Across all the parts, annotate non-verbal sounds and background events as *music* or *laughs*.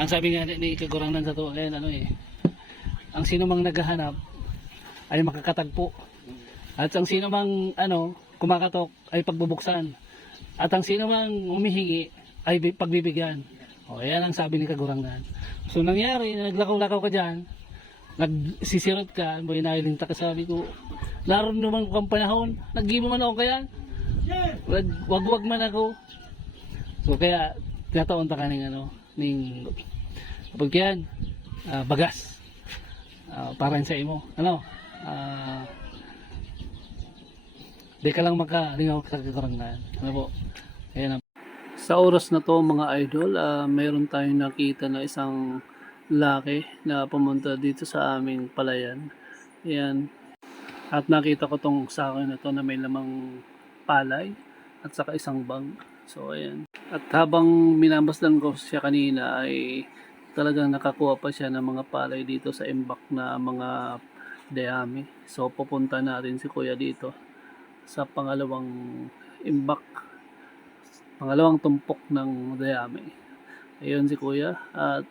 Ang sabi nga ni, Kaguranan sa to, ngayon ano eh, ang sino mang naghahanap ay makakatagpo. At ang sino mang ano, kumakatok ay pagbubuksan. At ang sino mang humihingi ay bi- pagbibigyan. O, yan ang sabi ni Kagurangan. So, nangyari, naglakaw-lakaw ka dyan, nagsisirot ka, boy nailing ka sabi ko, laro naman kang panahon, nag-give man ako kaya, Wag- wag-wag man ako. So, kaya, tinataon ta ka ng ano, ning, kapag yan, ah, bagas. Ah, para sa imo. Ano? Ah, di ka lang makalingaw sa kakurangan. Ano po? Ayan ang sa oras na to mga idol, ah, mayroon tayong nakita na isang laki na pumunta dito sa aming palayan. Ayan. At nakita ko tong sako na to na may lamang palay at saka isang bag. So ayan. At habang minabasdan ko siya kanina ay talagang nakakuha pa siya ng mga palay dito sa imbak na mga dayami. So pupunta natin si kuya dito sa pangalawang imbak pangalawang tumpok ng dayami. Ayun si kuya at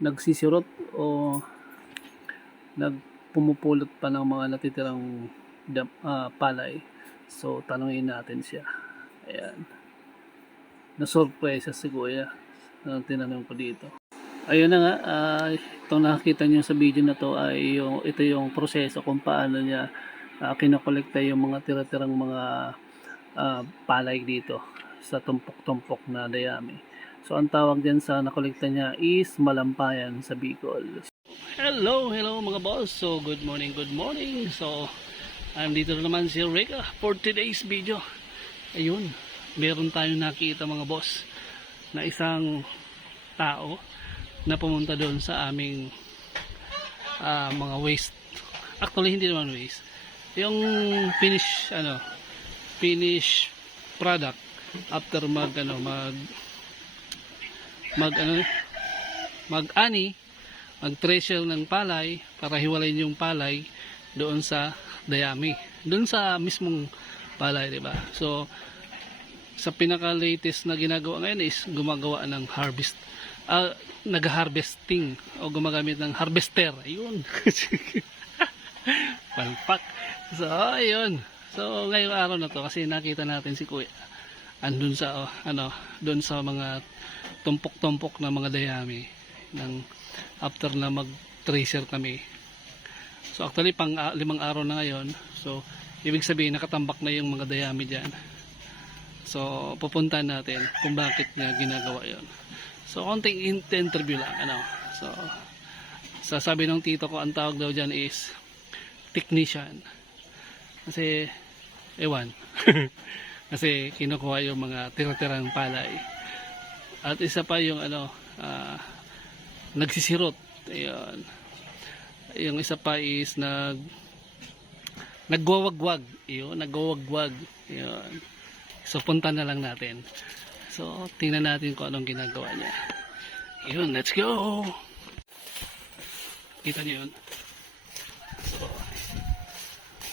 nagsisirot o nagpumupulot pa ng mga natitirang ah, palay. So tanungin natin siya. Ayan. Na-surprise si kuya na tinanong ko dito. Ayun na nga, ah, itong nakikita niyo sa video na to ay yung, ito yung proseso kung paano niya uh, kinokolekta yung mga tira-tirang mga ah, palay dito sa tumpok-tumpok na dayami. So ang tawag diyan sa nakolekta niya is malampayan sa Bicol. Hello, hello mga boss. So good morning, good morning. So I'm dito na naman si Rika for today's video. Ayun, meron tayong nakita mga boss na isang tao na pumunta doon sa aming ah, mga waste. Actually hindi naman waste. Yung finish ano, finish product after mag ano mag mag ano mag ani mag treasure ng palay para hiwalayin yung palay doon sa dayami doon sa mismong palay di ba so sa pinaka latest na ginagawa ngayon is gumagawa ng harvest ah nag-harvesting o gumagamit ng harvester. Ayun. *laughs* Palpak. So ayun. So ngayong araw na to kasi nakita natin si kuya andun sa oh, ano doon sa mga tumpok-tumpok na mga dayami ng after na mag-tracer kami. So actually pang ah, limang araw na ngayon. So ibig sabihin nakatambak na yung mga dayami dyan so pupunta natin kung bakit niya ginagawa yon so konting in- interview lang ano. So sasabi ng tito ko ang tawag daw dyan is technician. Kasi ewan. *laughs* Kasi kinukuha yung mga tira-tirang palay. At isa pa yung ano ah, nagsisirot. Ayun. Yung isa pa is nag nagwawagwag. Yun nagwawagwag. Yun so punta na lang natin so tingnan natin kung anong ginagawa niya yun let's go kita niyo yun so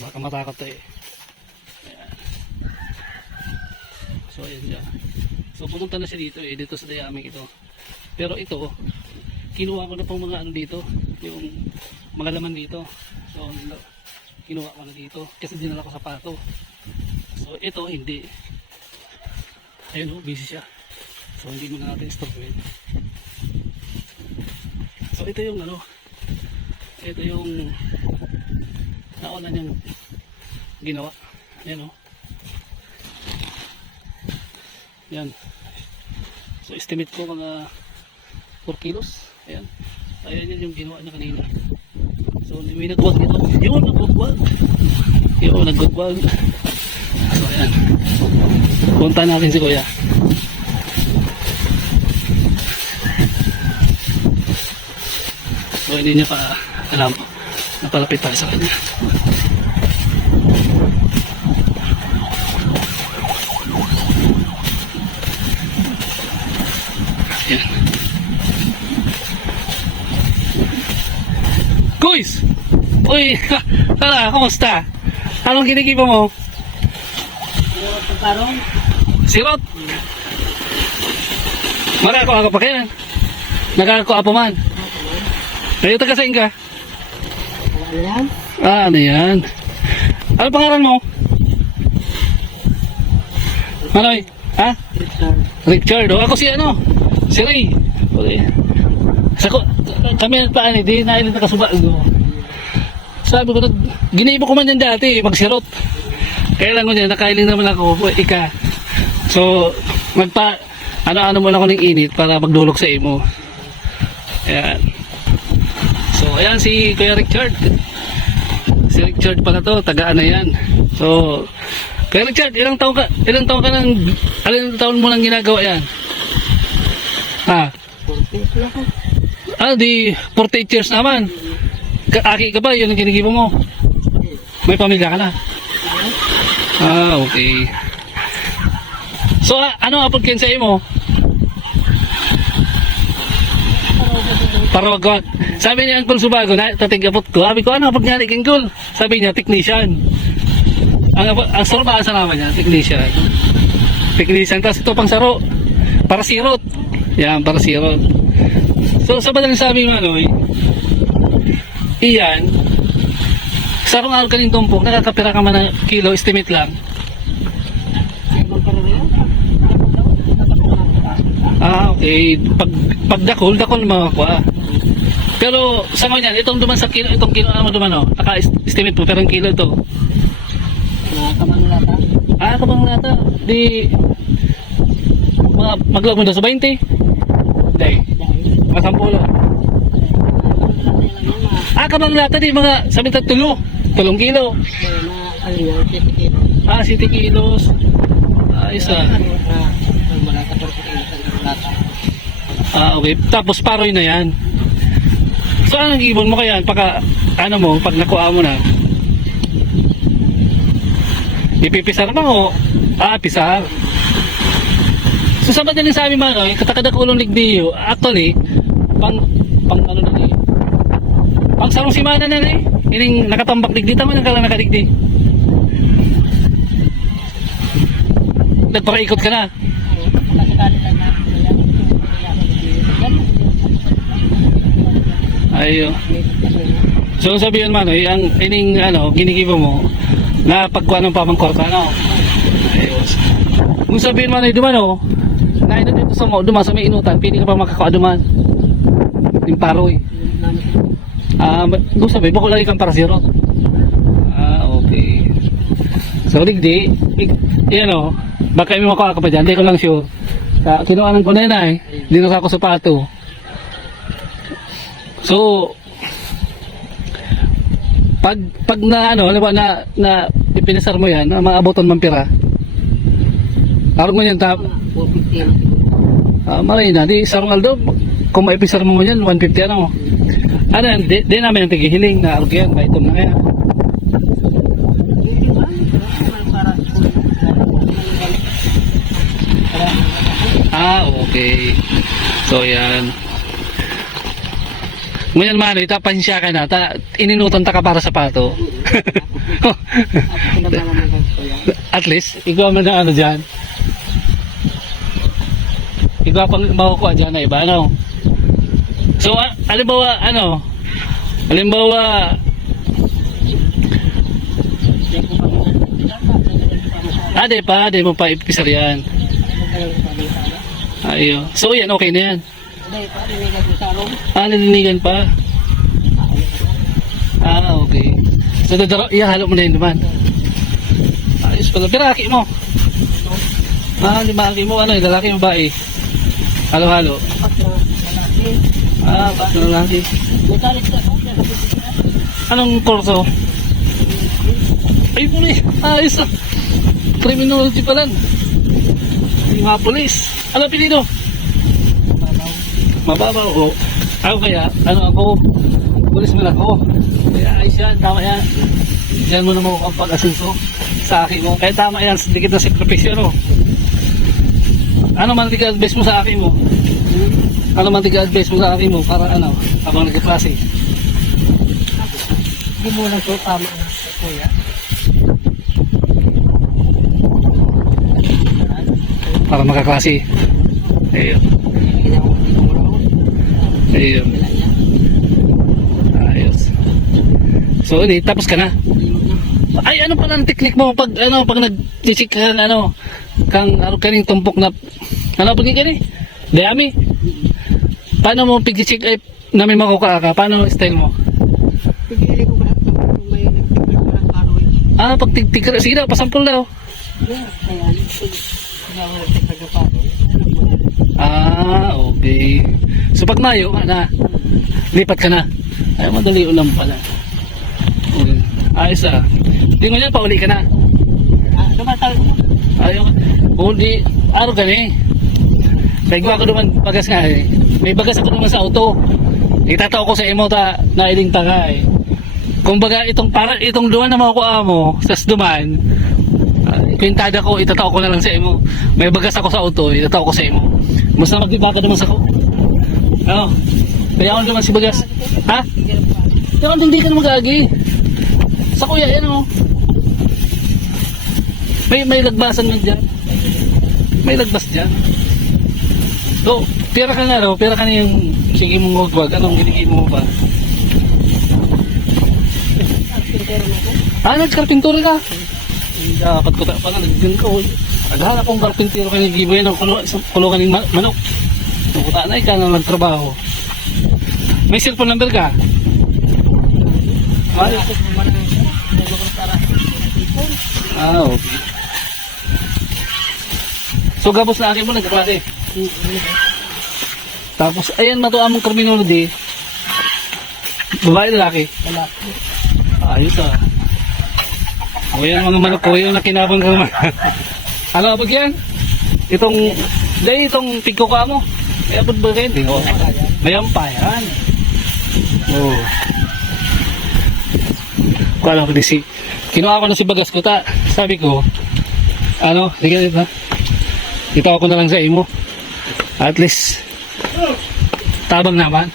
baka matakot tayo So ayan siya. So pumunta na siya dito eh, dito sa dayaming ito. Pero ito, kinuha ko na pong mga ano dito, yung mga laman dito. So kinuha ko na dito kasi dinala ko sapato. So ito hindi. Ayun oh, busy siya. So hindi mo na natin istorbohin. So ito yung ano, ito yung nauna niyang ginawa. Ayan oh. Yan. So estimate ko mga 4 kilos. Ayan. Ayan yun yung ginawa niya kanina. So may nagwag dito. Yun, nagwagwag. Yun, nagwagwag. Ayan. Punta natin si Kuya. So hindi niya pa alam. Napalapit tayo sa kanya. Yan. Guys! Uy! *laughs* Hala, kumusta? Anong kinikipa mo? Parang Sirot! Mara ako ako pa kailan? Nagkakakuha pa man. Kayo taga saan ka? Yan? Ah, ano yan? Ano pangalan mo? Manoy? Ha? Richard. Richard. O, ako si ano? Si Ray. Okay. Sa ko, kami nagpaan eh, di na nakasuba. Sabi ko, ginibo ko man yan dati, magsirot. Kaya lang ko niya, nakailing naman ako, ika. So, magpa, ano-ano muna ako ng init para magdulog sa imo. Ayan. So, ayan si Kuya Richard. Si Richard pala to, taga ano yan. So, Kuya Richard, ilang taon ka, ilang taon ka nang, ilang taon mo nang ginagawa yan? Ha? Purpose lang ako. Ah, di 48 years naman. Ka aki ka ba? Yun ang ginigibo mo. May pamilya ka na. Ah, okay. So, ano apod kin sa imo? Parawagot. Sabi niya, Uncle Subago, na tatigapot ko. Sabi ko, ano apod nga ni Kingkol? Sabi niya, technician. Ang, ang saro ba naman niya? Technician. Technician. Tapos ito pang saro. Para sirot. Yan, para sirot. So, sa madaling sabi mo, ano, iyan, sa arong araw kaning tumpok, nakakapira ka man ng kilo, estimate lang. Ah, okay. Pag, pag dakol, dakol makakuha. Pero sa ngayon yan, itong duman sa kilo, itong kilo naman duman, no? Naka-estimate mo, pero ang kilo ito. Nakakamang lata. Ah, kabang lata. Di, mga, maglog mo daw sa 20. Hindi. Dahil. Mga 10 lang. Ah, kabang lata di, mga sabi ta Tulong kilo. Ah, 7 kilos. Ah, isa. Ano, ah, sa. Ah, okay. Tapos paroy na yan. So, anong ibon mo kaya? Pagka, ano mo, pag nakuha mo na, ipipisar mo o, ah, pisar. So, sa madaling sabi mo, ano, yung katakadakulong ligdiyo, actually, pang, pang ano na eh, pang sarong simana na eh, ining nakatambak digdi, tama nang kala nakadigdi. Nagpakaikot ka na. Ayo. So sabihin man, eh, ang ining ano, ginigibo mo na pagkuha ng pamangkorta no. Ayos. Kung sabihin man ay dumano, na ito dito sa mo, duman sa may inutan, pili ka pa makakuha duman. Yung paroy. Ah, kung sabihin, bako lagi kang para zero. Ah, okay. So, digdi, i- yan o, baka may makuha ka pa dyan, hindi ko lang sure. Ka, kinuhanan ko na yun ay, hindi na ako sapato. So, pag pag na ano, halimbawa na na ipinasar mo yan, na maaboton man pira. Araw mo yan tap, 450 uh, malay na, di sarong aldo, kung maipisar mo mo yan, 150 ano. Ano yan, di, di namin yung tigihiling na argo yan, maitom na kaya. Ah, okay. So, yan. Ngayon man, itapansya ka na, ta, ininutan ta ka para sa pato. *laughs* At least, ikaw man na ano dyan. Ikaw pang makukuha dyan na iba, ano? So, ah, halimbawa, ano? Halimbawa, ah, di pa, di mo pa ipisar yan. Ayo. So, yan, okay na yan. Ah, nalinigan pa. Ah, okay. So, dadaro, ihalo mo na yun naman. Ayos pala. Piraki mo. Ah, limaki mo. Ano, lalaki mo ba eh? Halo-halo. Ah, ba't na lalaki? Anong kurso? Ay, pulis. Ayos ah. Criminology pa lang. Yung mga pulis. Ano pilido? Mababaw ko. Ako kaya, ano ako, pulis man ako. Kaya ayos yan, tama yan. Yan mo naman ang pag-asinso sa akin mo. Kaya tama yan, hindi kita sakripisyo, no? Ano man tig-advise mo sa akin mo? Ano man tig-advise mo sa akin mo para ano, habang nagkaklase? Hindi mo lang ito tama na kuya. Para makaklase. Ayun. Ayun. Ayos. So, hindi, tapos ka na. Ay, ano pala ang technique mo pag, ano, pag nag-check ka, ano, kang, ano, kaning tumpok na, ano, pag kani? Dayami? Paano mo pag-check ay, na may makuka ka? Paano ang style mo? Pagkili ko ba ito kung may nagtigil ko ng karoy? Ah, pag tig-tig, sige daw, pasampol daw. Yeah, kaya. Ah, okay. So pag nayo, na, lipat ka na. Ay, madali ulam pala. Okay. Ayos ah. Di mo yan, pauli ka na. Ah, lumatawag ko. Ayaw ka. O di, araw ka ni. May gawa ko naman bagas nga eh. May bagas ako naman sa auto. Itatao ko sa imo ta na iling taka eh. Kumbaga itong para itong duman na makukuha mo sa duman, uh, kwintada ko itatao ko na lang sa imo. May bagas ako sa auto, itatao ko sa imo. Mas na magiba ka naman sa ko. Ano? Kaya ako naman si bagas. Ha? Kaya hindi ka naman gagi. Sa kuya yan oh. May may lagbasan man dyan. May lagbas dyan. So, pera ka nga no, pera ka na yung sige mong wag anong ginigay mo ba? Ah, nagkarpinturo ka? Dapat ko pa nga naggan ko. Naghanap akong karpintero ka ng giveaway ng kulungan ng ma- manok. Nukuta na ikaw na nagtrabaho. May cellphone number ka? Para. Ah, okay. So, gabos na akin mo, nagkaklase. Tapos, ayan, matuwa mong terminology. Babae lalaki. Wala. Ayos ah. O yan mga manok ko, yung nakinabang ka *laughs* naman. ano pag yan? Itong, dahil itong pigko ka mo. Kaya po ba kayo? Tingko. Mayampa yan. Oo. Oh. Kala ko di si, kinuha ko na si Bagas ko ta. Sabi ko, ano, sige dito. Dito ako na lang sa imo. At least, tabang naman.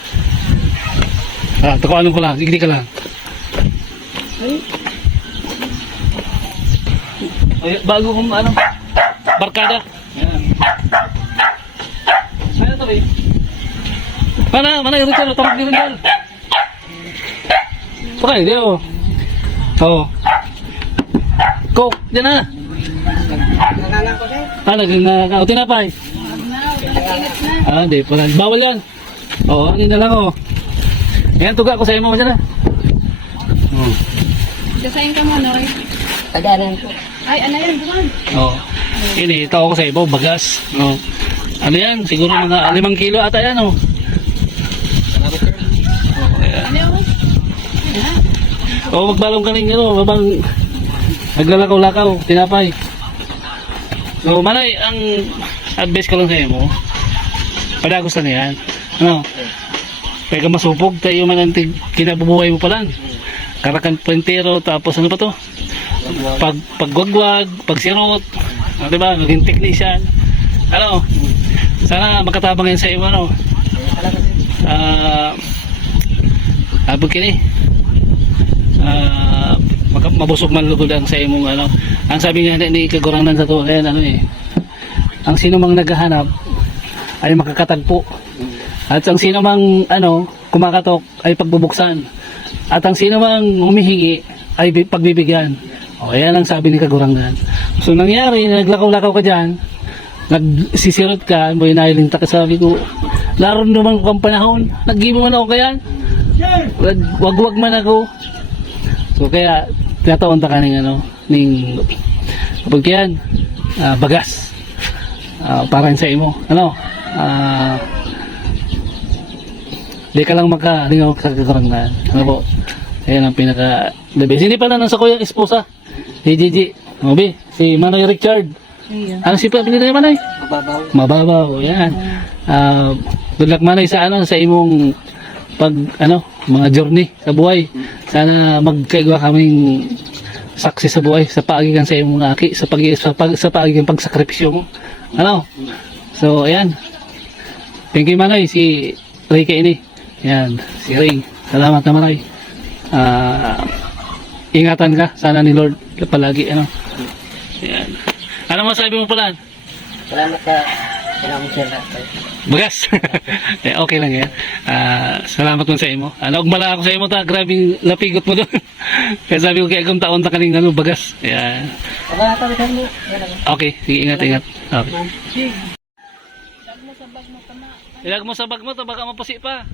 Ah, takuan ko lang, sige ka lang. Ay, bago kong ano, barkada. Yan. Ano to, eh? Mana, mana yung Richard, tawag ni Richard. Okay, di oh. Oo. Coke, dyan na. Nalala ko din. Ah, nag, nag, oh, tinapay. Ah, di pala. Bawal yan. Oo, ano na lang oh. Yan, tuga ko sa imo dyan na. Oh. Design ka mo, Noy. Tagalan ko. Ay, ano yan, buwan? Oo. Ini, ito ako sa ibo, bagas. No. Ano yan? Siguro mga limang kilo ata yan, oh. Ayan. Ano yun? O, magbalong ka rin, ano, mabang naglalakaw-lakaw, tinapay. So, manay, ang advice ko lang sa mo, padagos na yan. Ano? Kaya ka masupog, tayo man ang kinabubuhay mo pa lang. Karakan pintero, tapos ano pa to? Pag, pagwagwag, pagsirot, ah, di ba? Maging technician. Ano? Sana makatabang yan sa iyo, ano? Ah, abog kini. Ah, maka- mabusog man lugod ang sa imong ano. Ang sabi nga ni kaguranan sa to, ayan, ano eh. Ang sino mang naghahanap ay makakatagpo. At ang sino mang ano, kumakatok ay pagbubuksan. At ang sino mang humihingi ay bi- pagbibigyan. O ayan ang sabi ni Kagurangan. So nangyari, naglakaw-lakaw ka dyan, nagsisirot ka, boy nailinta ka sabi ko, naramdaman ko ang panahon, nag-gibo man ako kayan. Wag- Wag-wag man ako. So kaya, tinataon ta ka ng ano, ning, kapag yan, ah, bagas. Ah, para sa imo. Ano? Ah, di ka lang makalingaw sa kakarangan. Ano po? Ayan ang pinaka the best. Hindi pala nasa kuya esposa. Si Gigi. Obi, si Manoy Richard. Ayun. Ano si pinili ni Manoy? Mababaw. Mababaw. Yan. Ah, good luck Manoy sa ano sa imong pag ano mga journey sa buhay. Sana magkaigwa kaming success sa buhay sa paagigan sa imong aki sa pag sa, pag, sa paagigan pagsakripisyo mo. Ano? So, ayan. Thank you Manoy si Ray ini. Yan, si Ray. Salamat na Manoy. Ah, ingatan ka sana ni Lord palagi ano. Yan. Ano masabi mo pala? Salamat sa salamat sa. Bagas. *laughs* eh, okay lang yan. Ah, salamat mo sa imo. Ano, ugmala ako sa imo ta, grabing lapigot mo doon. *laughs* Kaya sabi ko kaya kung taon ta kaning ano bagas. Ka. okay, sige ingat ingat. Okay. Ilag mo sa bag mo, ta baka mapasi pa.